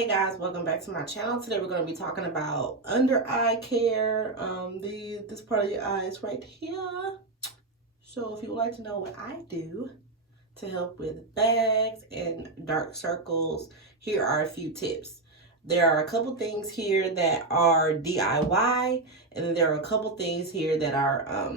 Hey guys, welcome back to my channel. Today we're going to be talking about under eye care. This part of your eyes right here. So if you would like to know what I do to help with bags and dark circles, here are a few tips. There are a couple things here that are DIY, and then there are a couple things here that are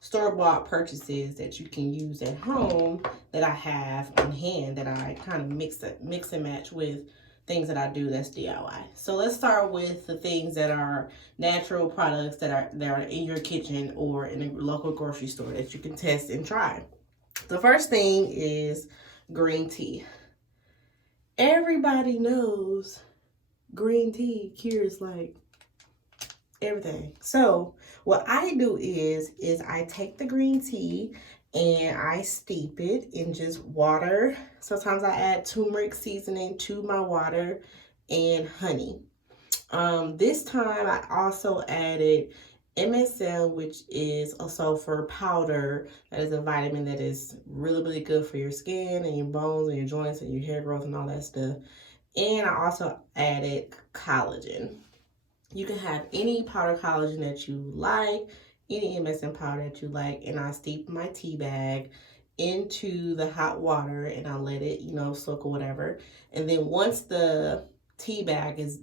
store-bought purchases that you can use at home that I have on hand that I kind of mix and match with things that I do that's DIY. So let's start with the things that are natural products that are in your kitchen or in a local grocery store that you can test and try. The first thing is green tea. Everybody knows green tea cures like everything. So what I do is I take the green tea and I steep it in just water. Sometimes I add turmeric seasoning to my water and honey. This time I also added MSM, which is a sulfur powder. That is a vitamin that is really good for your skin and your bones and your joints and your hair growth and all that stuff. And I also added collagen. You can have any powder collagen that you like, any MSM powder that you like, and I steep my tea bag into the hot water and I let it, soak or whatever. And then once the tea bag is,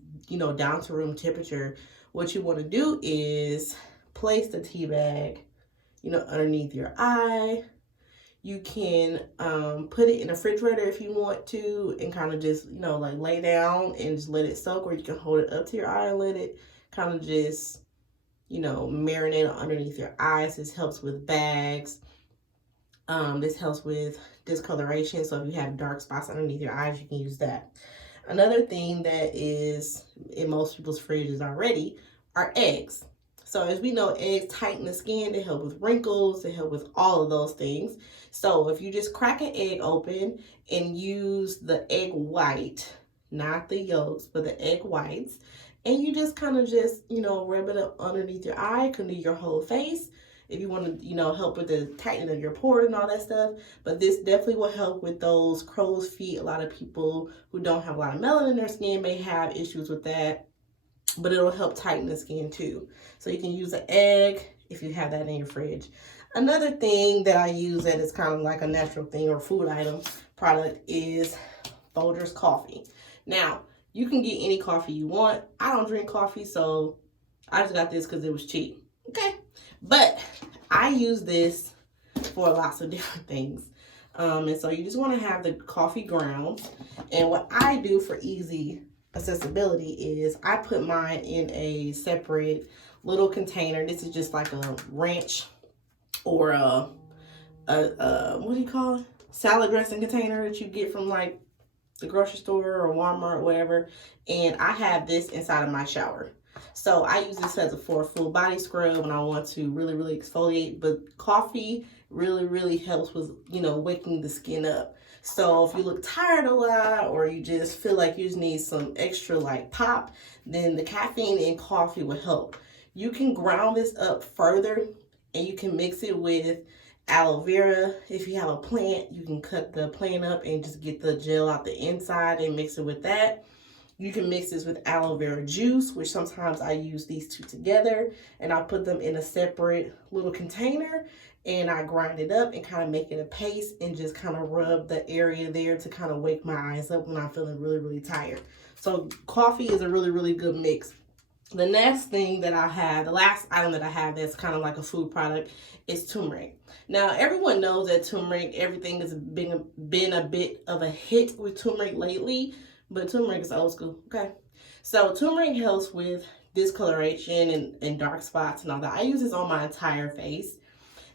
down to room temperature, what you want to do is place the tea bag, underneath your eye. You can put it in a refrigerator if you want to and kind of just, like lay down and just let it soak, or you can hold it up to your eye and let it kind of just, marinate underneath your eyes. This helps with bags. This helps with discoloration. So if you have dark spots underneath your eyes, you can use that. Another thing that is in most people's fridges already are eggs. So as we know, eggs tighten the skin, they help with wrinkles, they help with all of those things. So if you just crack an egg open and use the egg white, not the yolks, but the egg whites, and you just kind of just, rub it up underneath your eye, could do your whole face. If you want to, help with the tightening of your pores and all that stuff. But this definitely will help with those crow's feet. A lot of people who don't have a lot of melanin in their skin may have issues with that. But it'll help tighten the skin too. So you can use an egg if you have that in your fridge. Another thing that I use that is kind of like a natural thing or food item product is Folgers coffee. Now, you can get any coffee you want. I don't drink coffee, so I just got this because it was cheap. Okay, but I use this for lots of different things. And so you just want to have the coffee grounds. And what I do for easy accessibility is I put mine in a separate little container. This is just like a ranch or a what do you call it? Salad dressing container that you get from like the grocery store or Walmart or whatever. And I have this inside of my shower. So I use this for a full body scrub when I want to really exfoliate. But coffee really helps with, waking the skin up. So if you look tired a lot or you just feel like you just need some extra like pop, then the caffeine in coffee will help. You can ground this up further and you can mix it with aloe vera. If you have a plant, you can cut the plant up and just get the gel out the inside and mix it with that. You can mix this with aloe vera juice, which sometimes I use these two together, and I put them in a separate little container and I grind it up and kind of make it a paste and just kind of rub the area there to kind of wake my eyes up when I'm feeling really tired. So coffee is a really good mix. The next thing that I have, the last item that I have that's kind of like a food product is turmeric. Now, everyone knows that turmeric, everything has been a bit of a hit with turmeric lately, but turmeric is old school, okay? So turmeric helps with discoloration and dark spots and all that. I use this on my entire face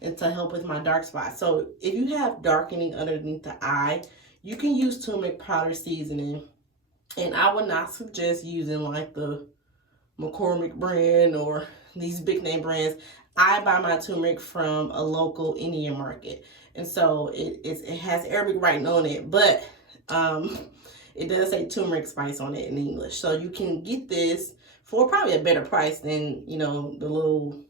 and to help with my dark spots. So if you have darkening underneath the eye, you can use turmeric powder seasoning. And I would not suggest using like the McCormick brand or these big name brands. I buy my turmeric from a local Indian market. And so it has Arabic writing on it, but it does say turmeric spice on it in English. So you can get this for probably a better price than, the little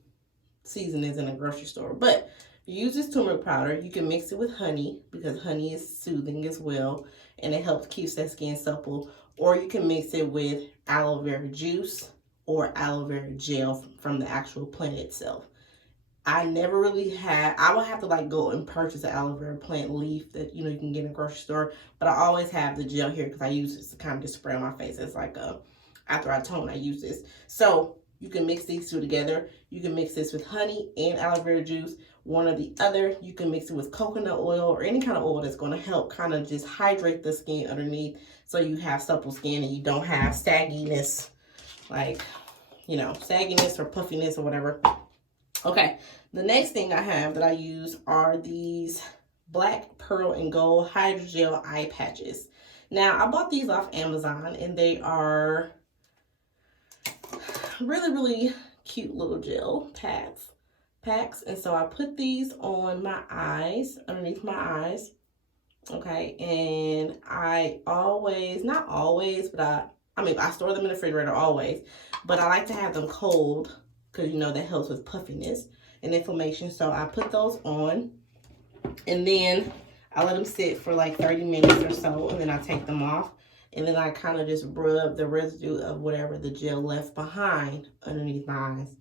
seasonings in a grocery store. But you use this turmeric powder. You can mix it with honey because honey is soothing as well. And it helps keep that skin supple. or you can mix it with aloe vera juice or aloe vera gel from the actual plant itself. I never really had, I would have to like go and purchase an aloe vera plant leaf that, you know, you can get in a grocery store. But I always have the gel here because I use this to kind of just spray on my face. It's like after I tone, I use this. So you can mix these two together. You can mix this with honey and aloe vera juice, one or the other. You can mix it with coconut oil or any kind of oil that's going to help kind of just hydrate the skin underneath so you have supple skin and you don't have sagginess, like, you know, sagginess or puffiness or whatever. Okay, the next thing I have that I use are these black, pearl, and gold hydrogel eye patches. Now, I bought these off Amazon, and they are really, really cute little gel packs. And so I put these on my eyes, underneath my eyes. Okay, and I always, not always, but I store them in the refrigerator always, but I like to have them cold because, you know, that helps with puffiness and inflammation. So I put those on, and then I let them sit for like 30 minutes or so, and then I take them off, and then I kind of just rub the residue of whatever the gel left behind underneath my eyes.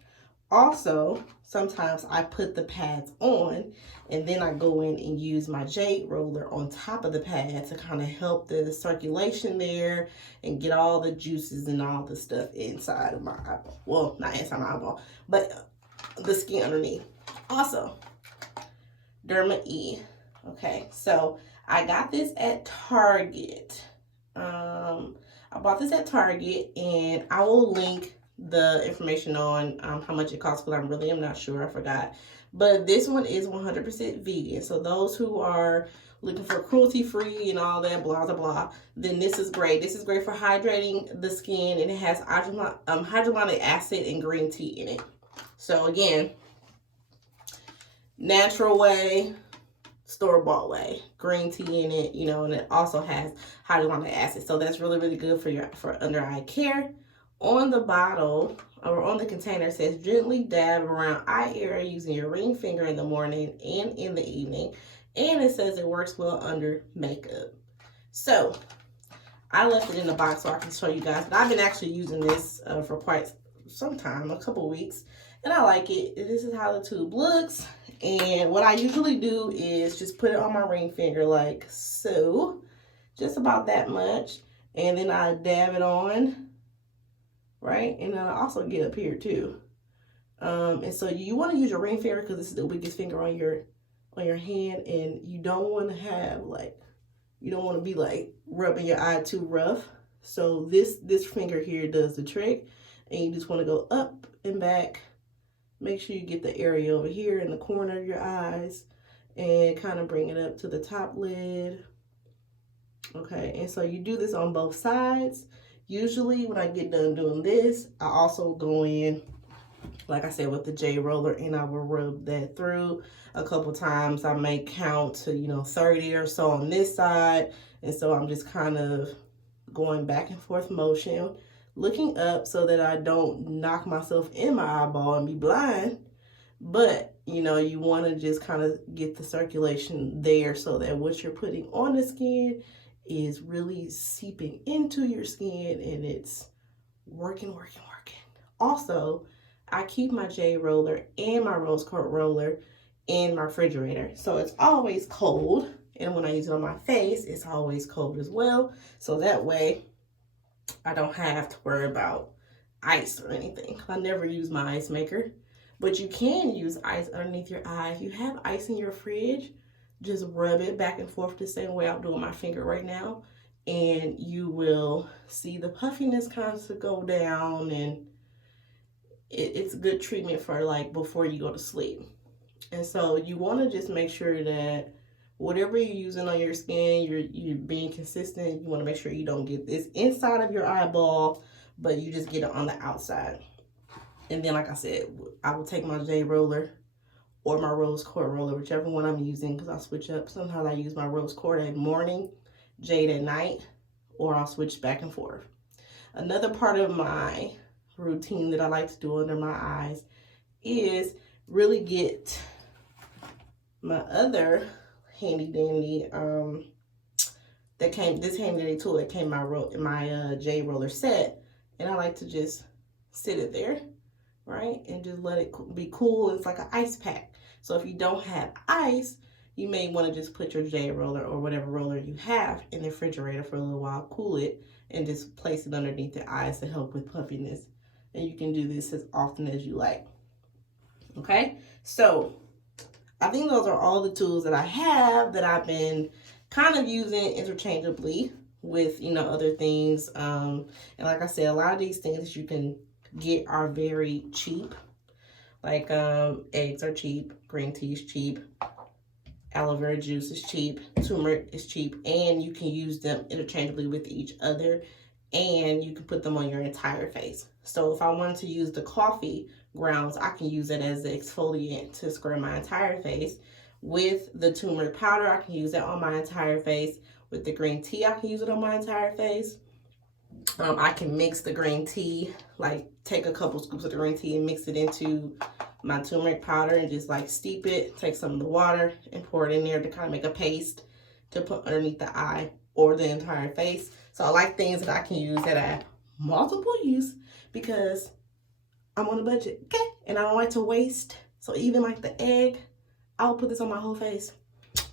Also, sometimes I put the pads on, and then I go in and use my jade roller on top of the pad to kind of help the circulation there and get all the juices and all the stuff inside of my eyeball. Well, not inside my eyeball, but the skin underneath. Also, Derma E. Okay, so I got this at Target. I bought this at Target, and I will link the information on how much it costs because I am not sure. I forgot. But this one is 100% vegan. So those who are looking for cruelty-free and all that, blah, blah, blah, then this is great. This is great for hydrating the skin, and it has hydromonic acid and green tea in it. So again, natural way, store-bought way, green tea in it, you know, and it also has hyaluronic acid. So that's really, really good for under eye care. On the bottle or on the container, it says gently dab around eye area using your ring finger in the morning and in the evening. And it says it works well under makeup. So I left it in the box so I can show you guys. But I've been actually using this for quite some time, a couple weeks, and I like it. This is how the tube looks. And what I usually do is just put it on my ring finger like so, just about that much, and then I dab it on. Right, and I also get up here too, and so you want to use your ring finger because this is the weakest finger on your hand, and you don't want to have you don't want to be like rubbing your eye too rough. So this finger here does the trick, and you just want to go up and back. Make sure you get the area over here in the corner of your eyes, and kind of bring it up to the top lid. Okay, and so you do this on both sides. Usually when I get done doing this, I also go in, like I said, with the jade roller, and I will rub that through a couple times. I may count to, you know, 30 or so on this side. And so I'm just kind of going back and forth motion, looking up so that I don't knock myself in my eyeball and be blind. But, you know, you want to just kind of get the circulation there so that what you're putting on the skin is really seeping into your skin, and it's working. Also, I keep my jade roller and my rose quartz roller in my refrigerator, so it's always cold, and when I use it on my face, it's always cold as well, so that way I don't have to worry about ice or anything. I never use my ice maker, but you can use ice underneath your eye. If you have ice in your fridge, just rub it back and forth the same way I'm doing my finger right now, and you will see the puffiness kind of go down, and it's good treatment for like before you go to sleep. And so you want to just make sure that whatever you're using on your skin, you're being consistent. You want to make sure you don't get this inside of your eyeball, but you just get it on the outside. And then, like I said, I will take my jade roller or my rose quartz roller, whichever one I'm using, because I switch up. Sometimes I use my rose quartz at morning, jade at night, or I'll switch back and forth. Another part of my routine that I like to do under my eyes is really get my other handy dandy that came, this handy dandy tool that came in my J roller set. And I like to just sit it there, right? And just let it be cool. It's like an ice pack. So if you don't have ice, you may want to just put your J roller or whatever roller you have in the refrigerator for a little while, cool it, and just place it underneath the eyes to help with puffiness. And you can do this as often as you like. Okay, so I think those are all the tools that I have that I've been kind of using interchangeably with, you know, other things. And like I said, a lot of these things that you can get are very cheap. Like eggs are cheap, green tea is cheap, aloe vera juice is cheap, turmeric is cheap, and you can use them interchangeably with each other, and you can put them on your entire face. So if I wanted to use the coffee grounds, I can use it as the exfoliant to scrub my entire face. With the turmeric powder, I can use it on my entire face. With the green tea, I can use it on my entire face. I can mix the green tea, like take a couple scoops of the green tea and mix it into my turmeric powder and just like steep it, take some of the water and pour it in there to kind of make a paste to put underneath the eye or the entire face. So I like things that I can use that have multiple use because I'm on a budget, okay? And I don't like to waste. So even like the egg, I'll put this on my whole face,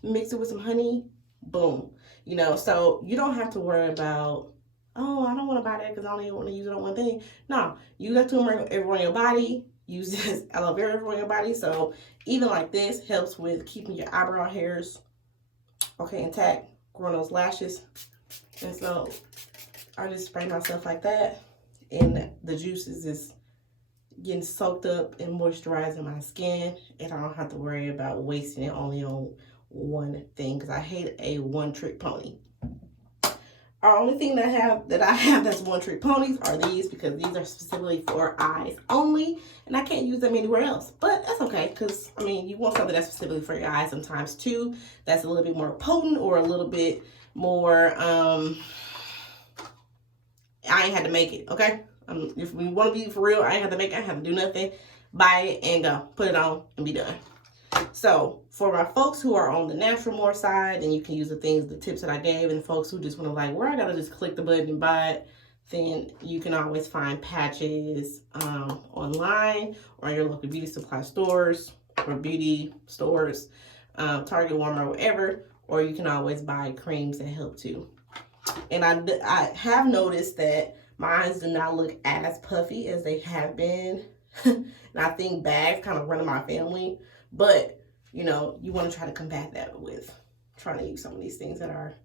mix it with some honey, boom. You know, so you don't have to worry about, oh, I don't want to buy that because I only want to use it on one thing. No, use that turmeric everywhere on your body. Use this aloe vera everywhere on your body. So even like this helps with keeping your eyebrow hairs, okay, intact, growing those lashes. And so I just spray myself like that, and the juices is getting soaked up and moisturizing my skin, and I don't have to worry about wasting it only on one thing because I hate a one-trick pony. Our only thing that I have that's one-trick ponies are these, because these are specifically for eyes only, and I can't use them anywhere else. But that's okay, because I mean, you want something that's specifically for your eyes sometimes too. That's a little bit more potent or a little bit more. I ain't had to make it, okay? If we want to be for real, I ain't have to make it. I have to do nothing. Buy it and go. Put it on and be done. So for my folks who are on the natural more side, and you can use the tips that I gave, and folks who just want to like, where I gotta just click the button and buy it, then you can always find patches online or in your local beauty supply stores or beauty stores, Target, Walmart, whatever, or you can always buy creams that help too. And I have noticed that my eyes do not look as puffy as they have been. And I think bags kind of run in my family. But, you know, you want to try to combat that with trying to use some of these things that are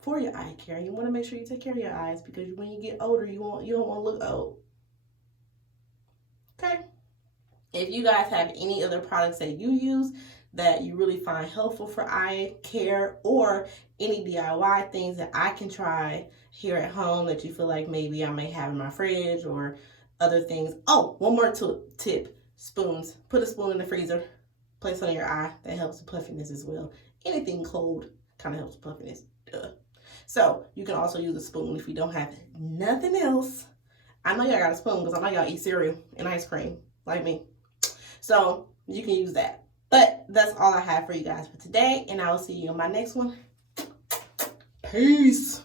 for your eye care. You want to make sure you take care of your eyes, because when you get older, you don't want to look old. Okay? If you guys have any other products that you use that you really find helpful for eye care, or any DIY things that I can try here at home that you feel like maybe I may have in my fridge or other things. Oh, one more tip. Spoons. Put a spoon in the freezer. Place it on your eye. That helps with puffiness as well. Anything cold kind of helps with puffiness. Duh. So you can also use a spoon if you don't have nothing else. I know y'all got a spoon because I know y'all eat cereal and ice cream like me. So you can use that. But that's all I have for you guys for today, and I will see you in my next one. Peace.